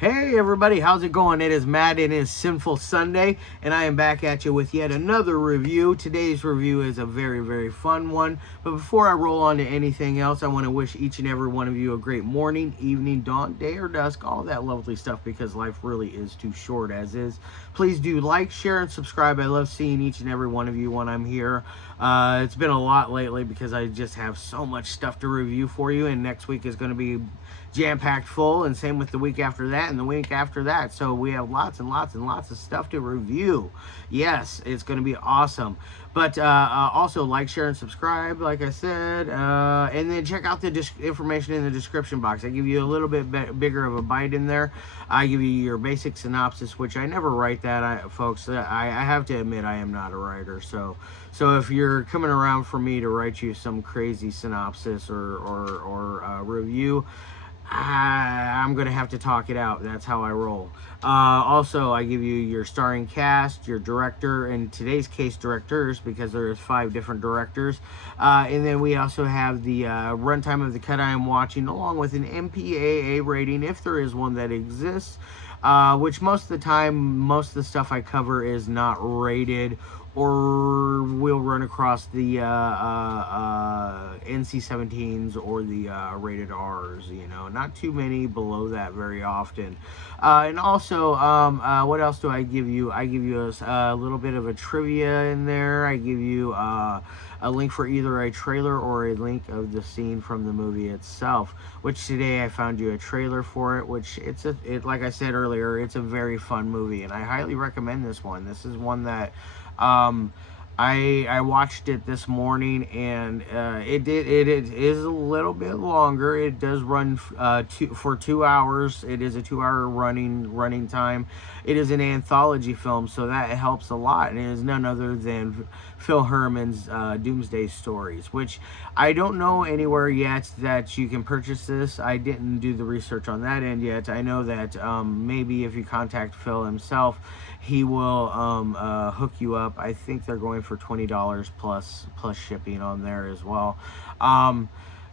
Hey everybody, how's it going? It is Matt, it is Sinful Sunday, and I am back at you with yet another review. Today's review is a very, very fun one, but before I roll on to anything else, I want to wish each and every one of you a great morning, evening, dawn, day, or dusk, all that lovely stuff, because life really is too short as is. Please do like, share, and subscribe. I love seeing each and every one of you when I'm here. It's been a lot lately because I just have so much stuff to review for you, and next week is going to be jam-packed full, and same with the week after that and the week after that. So we have lots and lots and lots of stuff to review. Yes, it's going to be awesome. But also like, share, and subscribe, like I said, and then check out the information in the description box. I give you a little bit bigger of a bite in there. I give you your basic synopsis, which I never write that, folks. I have to admit I am not a writer, so if you're coming around for me to write you some crazy synopsis or review, I'm going to have to talk it out. That's how I roll. Also, I give you your starring cast, your director, in today's case, directors, because there's 5 different directors. And then we also have the runtime of the cut I am watching, along with an MPAA rating, if there is one that exists, which most of the time, most of the stuff I cover is not rated, or we'll run across the NC-17s or the rated R's, you know, not too many below that very often. And also, what else do I give you? I give you a little bit of a trivia in there. I give you a link for either a trailer or a link of the scene from the movie itself, which today I found you a trailer for it, which like I said earlier, it's a very fun movie, and I highly recommend this one. This is one that I watched it this morning, and it is a little bit longer. It does run for 2 hours. It is a 2-hour running time. It is an anthology film, so that helps a lot. And it is none other than Phil Herman's Doomsday Stories, which I don't know anywhere yet that you can purchase this. I didn't do the research on that end yet. I know that maybe if you contact Phil himself, he will hook you up. I think they're going for $20 plus shipping on there as well.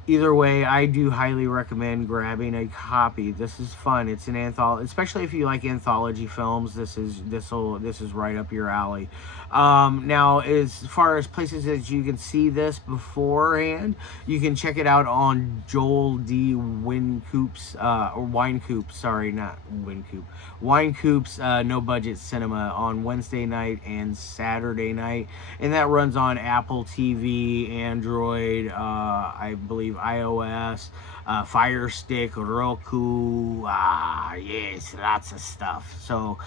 Either way, I do highly recommend grabbing a copy. This is fun. It's an anthology, especially if you like anthology films. This is right up your alley. Now, as far as places that you can see this beforehand, you can check it out on Joel D. Wynkoop's or Wynkoop, sorry, not Wynkoop. Wynkoop's No Budget Cinema on Wednesday night and Saturday night, and that runs on Apple TV, Android, I believe iOS, Fire Stick, Roku, yes, lots of stuff. So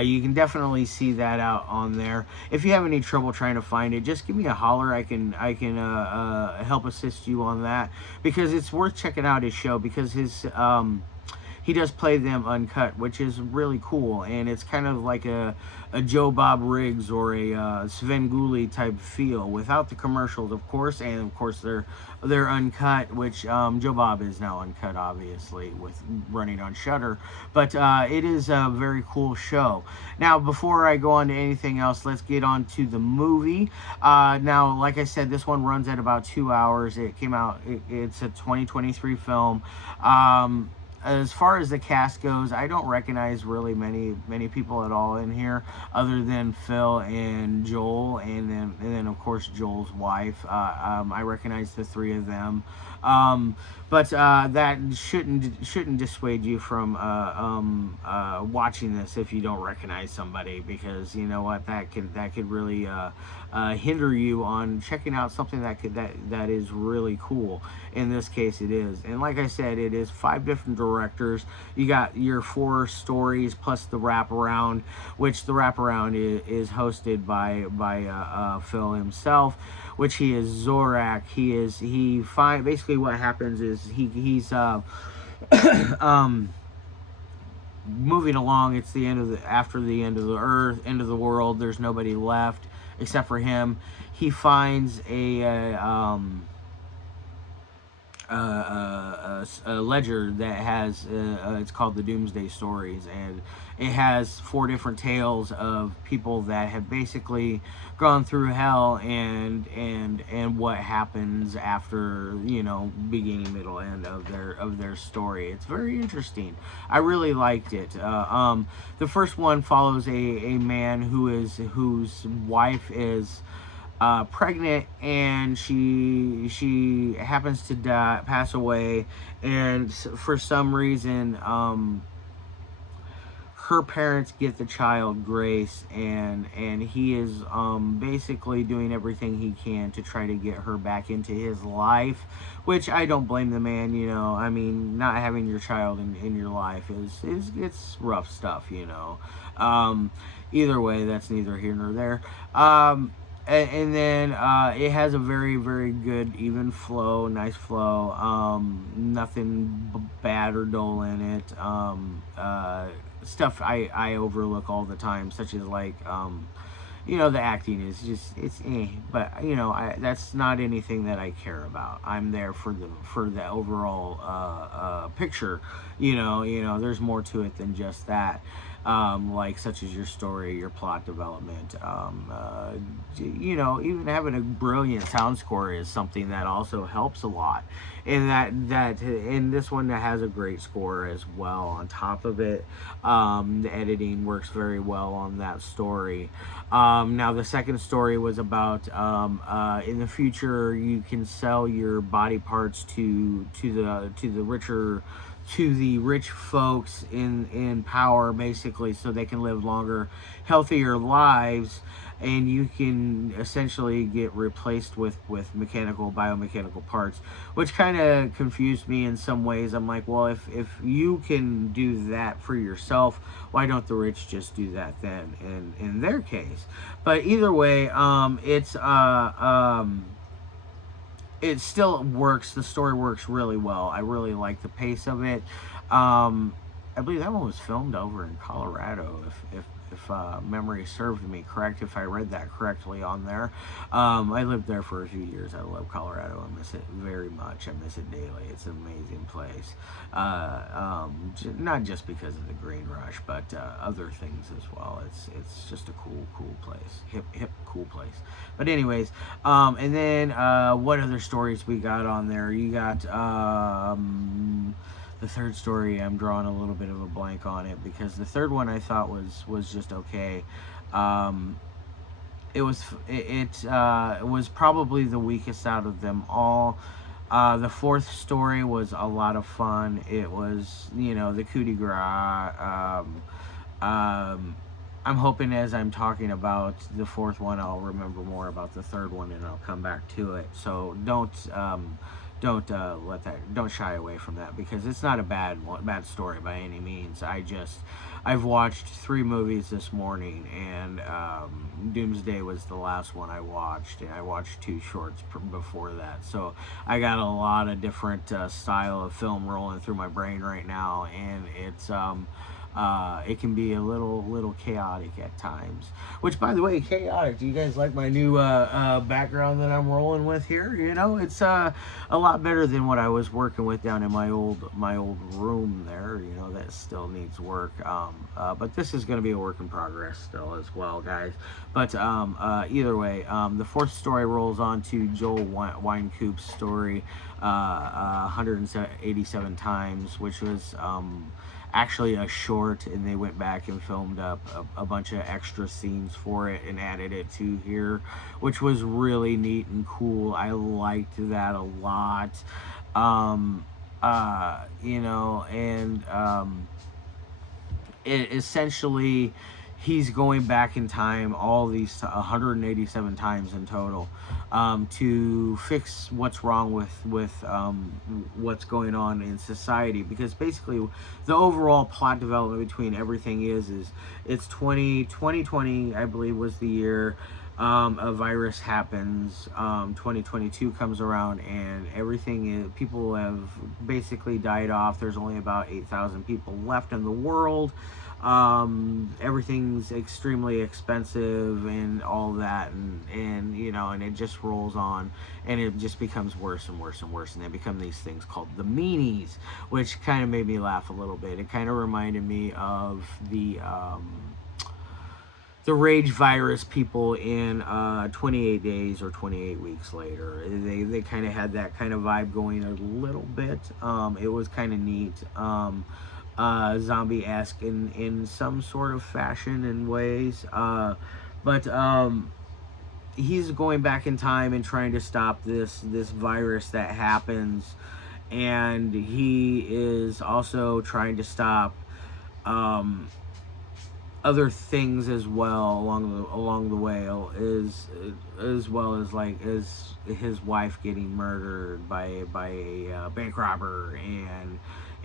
you can definitely see that out on there. If you have any trouble trying to find it, just give me a holler. I can help assist you on that, because it's worth checking out his show, because his he does play them uncut, which is really cool, and it's kind of like a Joe Bob Riggs or a Svengoolie type feel, without the commercials, of course, and of course they're uncut, which Joe Bob is now uncut, obviously, with running on Shudder, but it is a very cool show. Now, before I go on to anything else, let's get on to the movie. Now, like I said, this one runs at about 2 hours. It came out, it's a 2023 film. As far as the cast goes, I don't recognize really many people at all in here, other than Phil and Joel, and then of course Joel's wife. I recognize the 3 of them, but that shouldn't dissuade you from watching this if you don't recognize somebody, because you know what, that could really hinder you on checking out something that is really cool. In this case, it is, and like I said, it is 5 different directors. You got your 4 stories plus the wraparound, which the wraparound is hosted by Phil himself, which he is Zorack. Basically what happens is he's moving along. It's after the end of the earth, end of the world. There's nobody left except for him. He finds a ledger that has it's called the Doomsday Stories, and it has 4 different tales of people that have basically gone through hell, and what happens after, beginning, middle, end of their story. It's very interesting. I really liked it. The first one follows a man whose wife is pregnant, and she happens to pass away, and for some reason, her parents get the child Grace, and he is basically doing everything he can to try to get her back into his life, which I don't blame the man. I mean, not having your child in your life is it's rough stuff. Either way, that's neither here nor there. And then it has a very, very good, even flow, nice flow. Nothing bad or dull in it. Stuff I overlook all the time, such as like the acting is just, it's but that's not anything that I care about. I'm there for the overall picture. There's more to it than just that. Like such as your story, your plot development. Even having a brilliant sound score is something that also helps a lot. And and this one that has a great score as well on top of it. The editing works very well on that story. Now the second story was about in the future you can sell your body parts to the rich folks in power, basically, so they can live longer, healthier lives, and you can essentially get replaced with biomechanical parts, which kind of confused me in some ways. I'm like, well, if you can do that for yourself, why don't the rich just do that then in their case? But either way, it still works. The story works really well. I really like the pace of it. I believe that one was filmed over in Colorado, if memory served me correct, if I read that correctly on there. I lived there for a few years. I love Colorado. I miss it very much. I miss it daily. It's an amazing place. Not just because of the green rush, but other things as well. It's just a cool place. Hip, cool place. But anyways, and then what other stories we got on there? You got the third story. I'm drawing a little bit of a blank on it, because the third one I thought was just okay. It was probably the weakest out of them all. The fourth story was a lot of fun. It was, the coup de grace. I'm hoping as I'm talking about the fourth one, I'll remember more about the third one, and I'll come back to it. So don't shy away from that, because it's not a bad story by any means. I've watched 3 movies this morning, and Doomsday was the last one I watched, and I watched 2 shorts before that. So I got a lot of different style of film rolling through my brain right now, and it's it can be a little chaotic at times. Which, by the way, chaotic. Do you guys like my new background that I'm rolling with here? It's a lot better than what I was working with down in my old room there. That still needs work. But this is going to be a work in progress still as well, guys. But either way, the fourth story rolls on to Joel Wynkoop's story, 187 times, which was actually a short, and they went back and filmed up a bunch of extra scenes for it and added it to here, which was really neat and cool. I liked that a lot. It essentially, he's going back in time all these 187 times in total, to fix what's wrong with what's going on in society, because basically the overall plot development between everything is it's 2020, I believe, was the year. a virus happens. 2022 comes around, and everything is, people have basically died off. There's only about 8,000 people left in the world. Everything's extremely expensive and all that, and you know, and it just rolls on, and it just becomes worse and worse and worse, and they become these things called the Meanies, which kind of made me laugh a little bit. It kind of reminded me of the rage virus people in 28 days or 28 weeks later. They kind of had that kind of vibe going a little bit. It was kind of neat. Zombie-esque in some sort of fashion and ways. But he's going back in time and trying to stop this virus that happens, and he is also trying to stop other things as well along the way, as well as like as his wife getting murdered by a bank robber,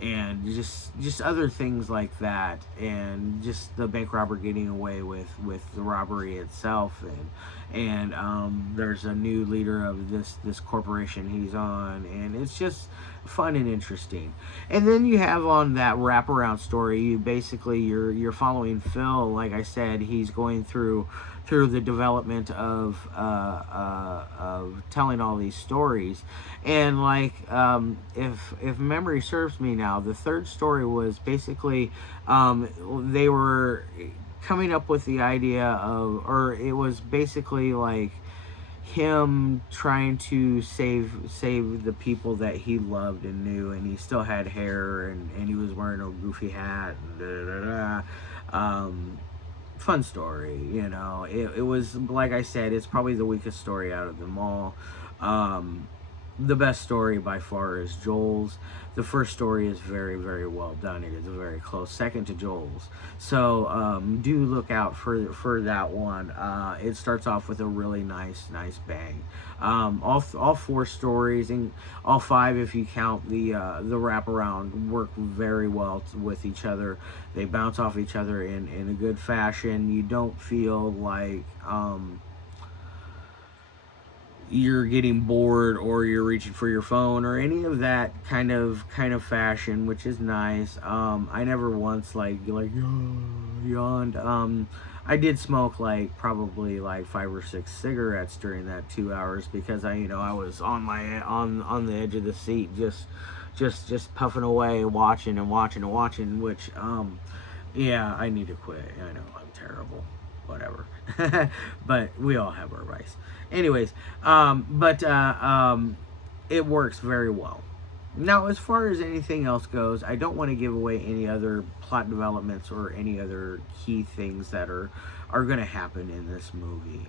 and just other things like that, and just the bank robber getting away with the robbery itself, and there's a new leader of this corporation he's on, and it's just fun and interesting. And then you have on that wraparound story, you basically you're following Phil. Like I said, he's going through the development of telling all these stories, and like if memory serves me now, the third story was basically they were coming up with the idea of, or it was basically like him trying to save the people that he loved and knew, and he still had hair, and he was wearing a goofy hat, and da, da, da. Fun story, you know. It was, like I said, it's probably the weakest story out of them all. The best story by far is Joel's. The first story is very, very well done. It is a very close second to Joel's. So do look out for that one. It starts off with a really nice bang. All four stories, and all five if you count the wraparound, work very well with each other. They bounce off each other in a good fashion. You don't feel like you're getting bored or you're reaching for your phone or any of that kind of fashion, which is nice. I never once yawned. I did smoke like probably like 5 or 6 cigarettes during that 2 hours, because I was on the edge of the seat, just puffing away, watching, which yeah, I need to quit. I know I'm terrible, whatever. But we all have our vice. Anyways, it works very well. Now, as far as anything else goes, I don't want to give away any other plot developments or any other key things that are going to happen in this movie.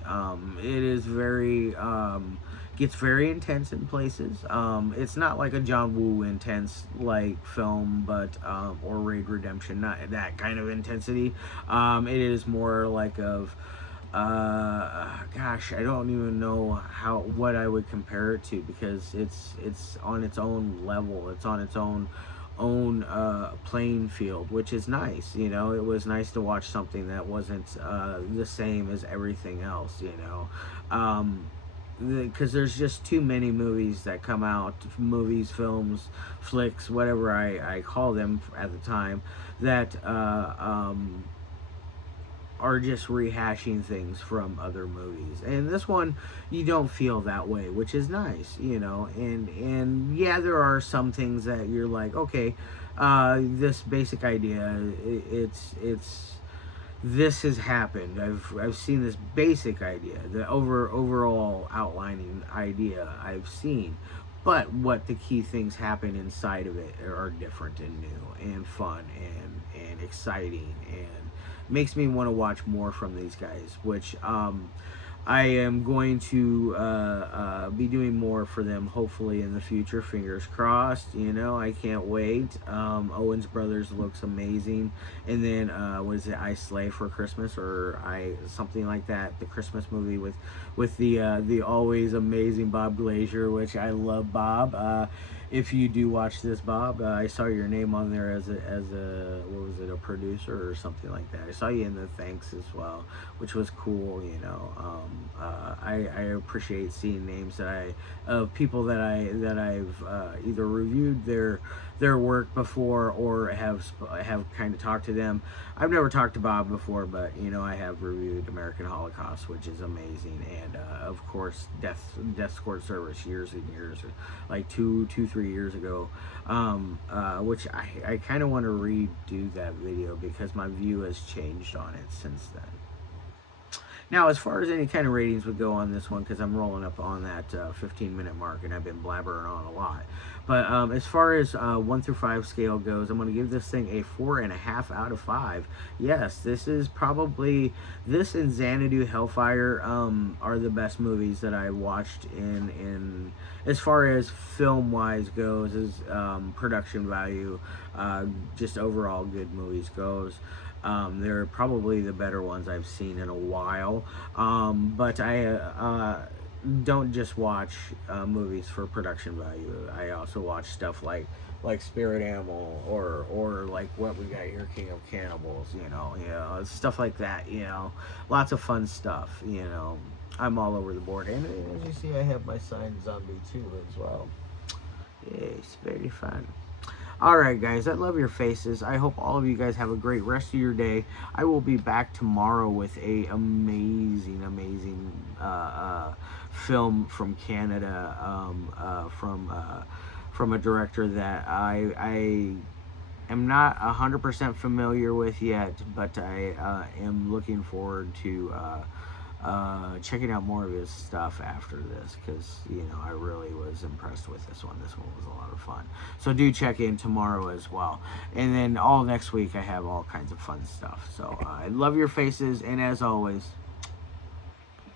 It is very gets very intense in places. It's not like a John Woo intense like film, but or Raid Redemption, not that kind of intensity. It is more like of gosh, I don't even know what I would compare it to, because it's on its own level. It's on its own playing field, which is nice. You know, it was nice to watch something that wasn't the same as everything else. You know, because there's just too many movies that come out, movies, films, flicks, whatever I call them at the time, that are just rehashing things from other movies. And this one, you don't feel that way, which is nice, you know. And yeah, there are some things that you're like, okay, this basic idea, this has happened. I've seen this basic idea, the overall outlining idea I've seen. But what the key things happen inside of it are different and new and fun and exciting, and makes me want to watch more from these guys, which I am going to be doing more for them hopefully in the future, fingers crossed. You know, I can't wait. Owens Brothers looks amazing, and then was it I Slay for Christmas, or something like that, the Christmas movie with the always amazing Bob Glazier, which I love Bob. if you do watch this, Bob, I saw your name on there as a what was it, a producer or something like that. I saw you in the thanks as well, which was cool. You know, I appreciate seeing names that of people that I've either reviewed their work before or have kind of talked to them. I've never talked to Bob before, but you know, I have reviewed American Holocaust, which is amazing, and of course Death Court Service years and years, like 3 years ago, which I kind of want to redo that video because my view has changed on it since then. Now, as far as any kind of ratings would go on this one, because I'm rolling up on that 15-minute mark and I've been blabbering on a lot. But as far as 1 through 5 scale goes, I'm going to give this thing a 4.5 out of 5. Yes, this is probably, this and Xanadu Hellfire are the best movies that I watched in as far as film-wise goes, as production value, just overall good movies goes. They're probably the better ones I've seen in a while. But I don't just watch movies for production value. I also watch stuff like Spirit Animal or like what we got here, King of Cannibals. You know, stuff like that. You know, lots of fun stuff. You know, I'm all over the board. And as you see, I have my signed Zombie 2 as well. Yes, very fun. Alright guys, I love your faces. I hope all of you guys have a great rest of your day. I will be back tomorrow with a amazing film from Canada, from a director that I am not 100% familiar with yet, but I am looking forward to checking out more of his stuff after this, because you know, I really was impressed with this one. This one was a lot of fun, so do check in tomorrow as well, and then all next week I have all kinds of fun stuff. So I love your faces, and as always,